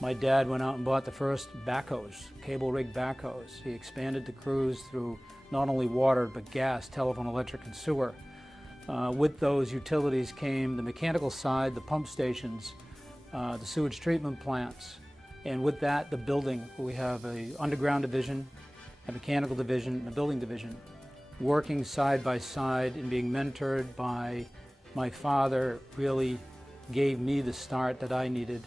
My dad went out and bought the first backhoes, cable rig backhoes. He expanded the crews through not only water but gas, telephone, electric, and sewer. With those utilities came the mechanical side, the pump stations, the sewage treatment plants, and with that the building. We have an underground division, a mechanical division, and a building division, working side by side and being mentored by my father really gave me the start that I needed.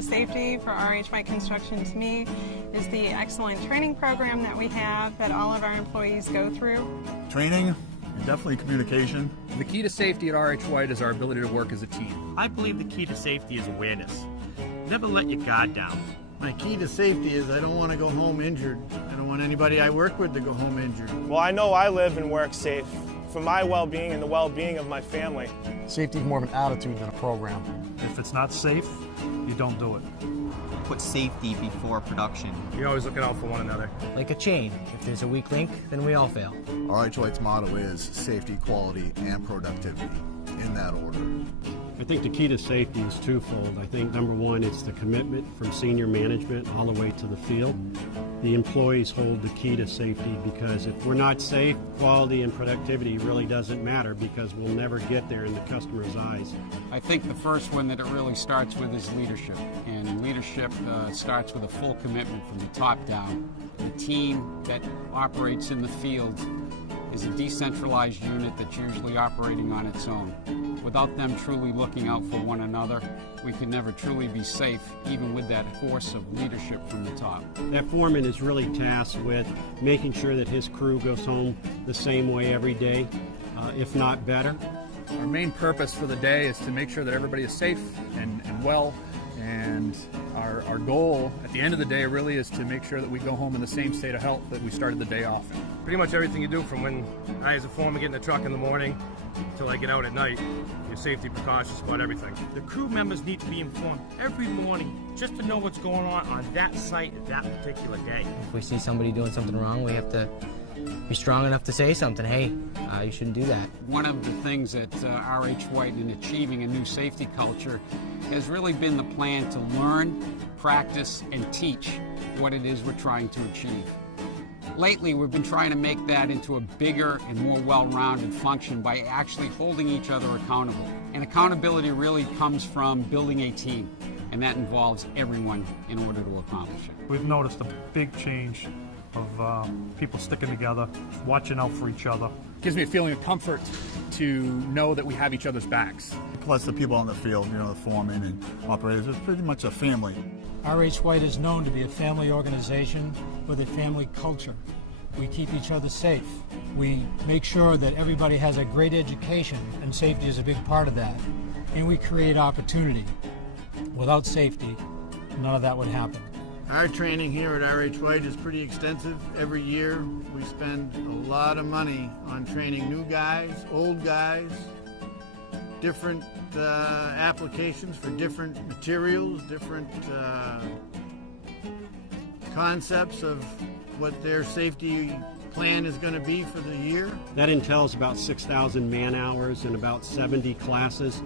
Safety for RHWR Construction to me is the excellent training program that we have that all of our employees go through. Training and definitely communication. The key to safety at RH is our ability to work as a team. I believe the key to safety is awareness. Never let your guard down. My key to safety is I don't want to go home injured. I don't want anybody I work with to go home injured. Well, I know I live and work safe for my well-being and the well-being of my family. Safety is more of an attitude than a program. If it's not safe, you don't do it. Put safety before production. You're always looking out for one another. Like a chain. If there's a weak link, then we all fail. RHWR's motto is safety, quality, and productivity, in that order. I think the key to safety is twofold. I think number one, it's the commitment from senior management all the way to the field. The employees hold the key to safety because if we're not safe, quality and productivity really doesn't matter because we'll never get there in the customer's eyes. I think the first one that it really starts with is leadership. And leadership starts with a full commitment from the top down. The team that operates in the field is a decentralized unit that's usually operating on its own. Without them truly looking out for one another, we can never truly be safe, even with that force of leadership from the top. That foreman is really tasked with making sure that his crew goes home the same way every day, if not better. Our main purpose for the day is to make sure that everybody is safe and well, and our goal at the end of the day really is to make sure that we go home in the same state of health that we started the day off in. Pretty much everything you do from when I as a foreman get in the truck in the morning until I get out at night, your safety precautions about everything. The crew members need to be informed every morning just to know what's going on that site at that particular day. If we see somebody doing something wrong, we have to be strong enough to say something. Hey, you shouldn't do that. One of the things at RH in achieving a new safety culture has really been the plan to learn, practice, and teach what it is we're trying to achieve. Lately, we've been trying to make that into a bigger and more well-rounded function by actually holding each other accountable. And accountability really comes from building a team, and that involves everyone in order to accomplish it. We've noticed a big change of people sticking together, watching out for each other. It gives me a feeling of comfort to know that we have each other's backs. Plus the people on the field, the foremen and operators, it's pretty much a family. RH is known to be a family organization with a family culture. We keep each other safe. We make sure that everybody has a great education, and safety is a big part of that. And we create opportunity. Without safety, none of that would happen. Our training here at RH is pretty extensive. Every year we spend a lot of money on training new guys, old guys, different applications for different materials, different concepts of what their safety plan is going to be for the year. That entails about 6,000 man hours and about 70 classes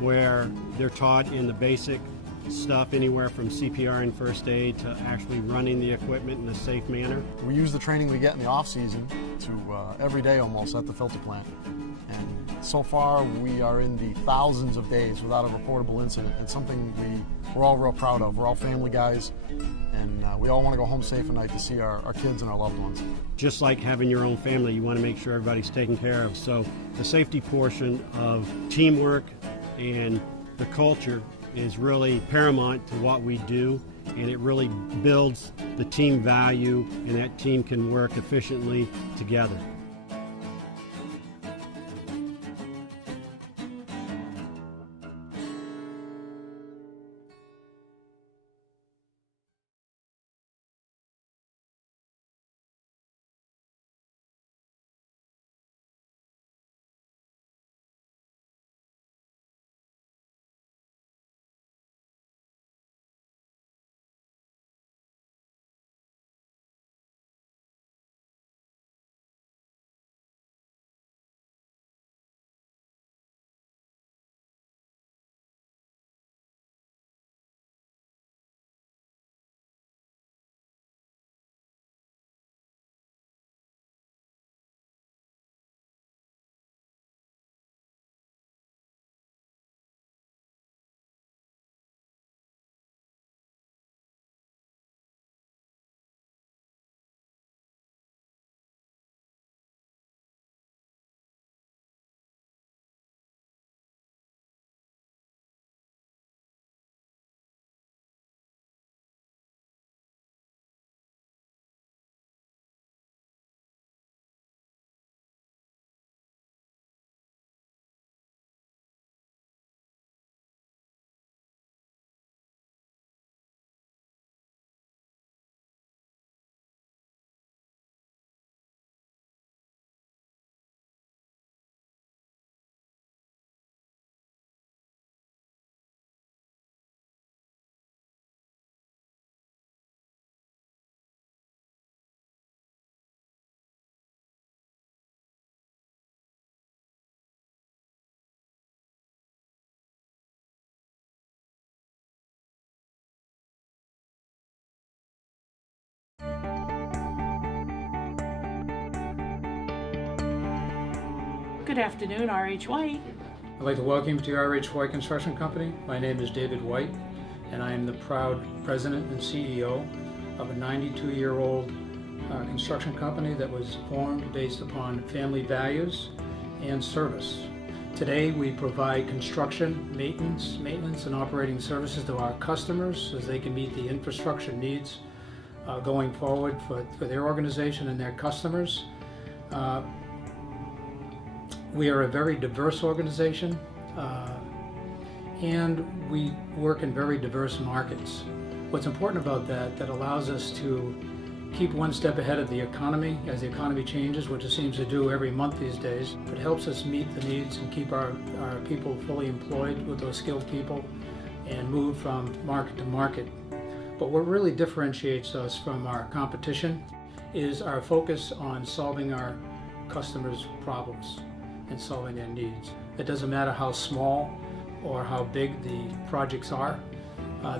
where they're taught in the basic stuff anywhere from CPR and first aid to actually running the equipment in a safe manner. We use the training we get in the off season to every day almost at the filter plant, and So far, we are in the thousands of days without a reportable incident, and something we're all real proud of. We're all family guys, and we all want to go home safe at night to see our kids and our loved ones. Just like having your own family, you want to make sure everybody's taken care of. So the safety portion of teamwork and the culture is really paramount to what we do, and it really builds the team value, and that team can work efficiently together. Good afternoon, RH White. I'd like to welcome you to RH White Construction Company. My name is David White, and I am the proud president and CEO of a 92-year-old construction company that was formed based upon family values and service. Today we provide construction, maintenance and operating services to our customers as they can meet the infrastructure needs going forward for their organization and their customers. We are a very diverse organization, and we work in very diverse markets. What's important about that allows us to keep one step ahead of the economy as the economy changes, which it seems to do every month these days. It helps us meet the needs and keep our people fully employed with those skilled people and move from market to market. But what really differentiates us from our competition is our focus on solving our customers' problems and solving their needs. It doesn't matter how small or how big the projects are.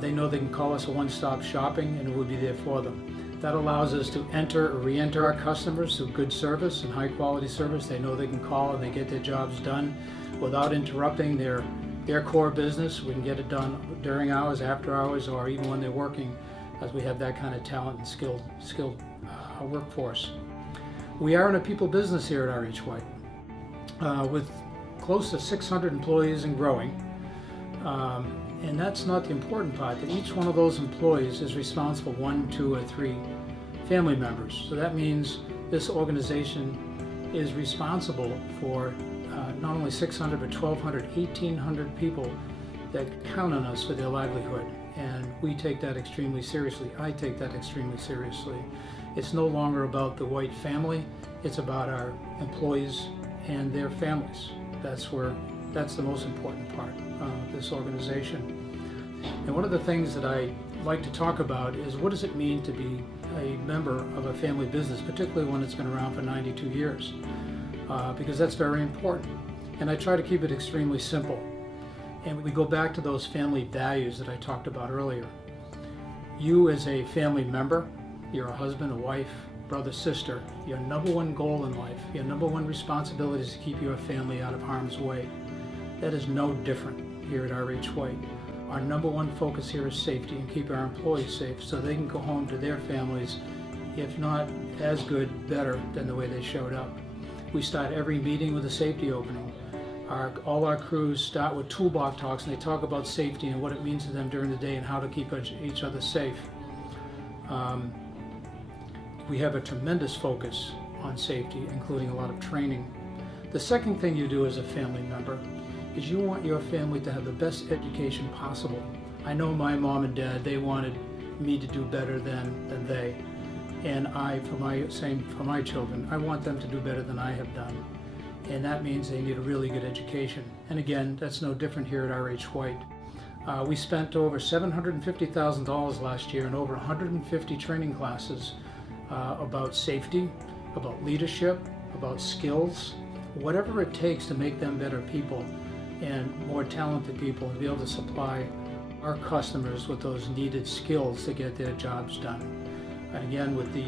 They know they can call us a one-stop shopping and we'll be there for them. That allows us to enter or re-enter our customers through good service and high-quality service. They know they can call and they get their jobs done without interrupting their core business. We can get it done during hours, after hours, or even when they're working, as we have that kind of talent and skilled workforce. We are in a people business here at RH White. With close to 600 employees and growing. And that's not the important part, that each one of those employees is responsible for 1, 2, or 3 family members. So that means this organization is responsible for not only 600, but 1,200, 1,800 people that count on us for their livelihood. And we take that extremely seriously. I take that extremely seriously. It's no longer about the White family, it's about our employees and their families. That's the most important part of this organization. And one of the things that I like to talk about is what does it mean to be a member of a family business, particularly when it's been around for 92 years, because that's very important. And I try to keep it extremely simple. And we go back to those family values that I talked about earlier. You as a family member, you're a husband, a wife, brother, sister, your number one goal in life, your number one responsibility is to keep your family out of harm's way. That is no different here at RH White. Our number one focus here is safety and keep our employees safe so they can go home to their families, if not as good, better than the way they showed up. We start every meeting with a safety opening. All our crews start with toolbox talks, and they talk about safety and what it means to them during the day and how to keep each other safe. We have a tremendous focus on safety, including a lot of training. The second thing you do as a family member is you want your family to have the best education possible. I know my mom and dad, they wanted me to do better than they. And for my children, I want them to do better than I have done. And that means they need a really good education. And again, that's no different here at RH White. We spent over $750,000 last year in over 150 training classes about safety, about leadership, about skills, whatever it takes to make them better people and more talented people and be able to supply our customers with those needed skills to get their jobs done. And again, with the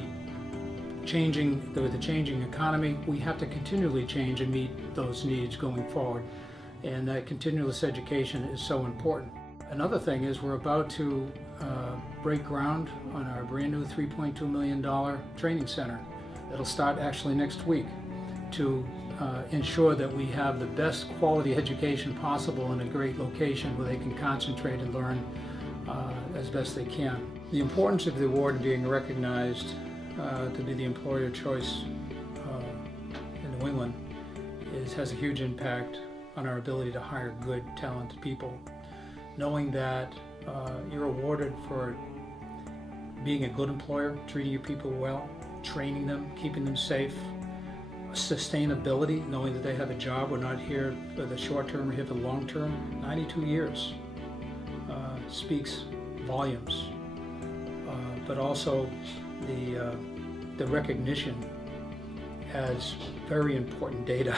changing economy, we have to continually change and meet those needs going forward. And that continuous education is so important. Another thing is we're about to break ground on our brand new $3.2 million training center. It'll start actually next week to ensure that we have the best quality education possible in a great location where they can concentrate and learn as best they can. The importance of the award being recognized to be the employer of choice in New England has a huge impact on our ability to hire good, talented people. Knowing that you're awarded for being a good employer, treating your people well, training them, keeping them safe, sustainability, knowing that they have a job, we're not here for the short term, we're here for the long term. 92 years speaks volumes, but also the recognition as very important data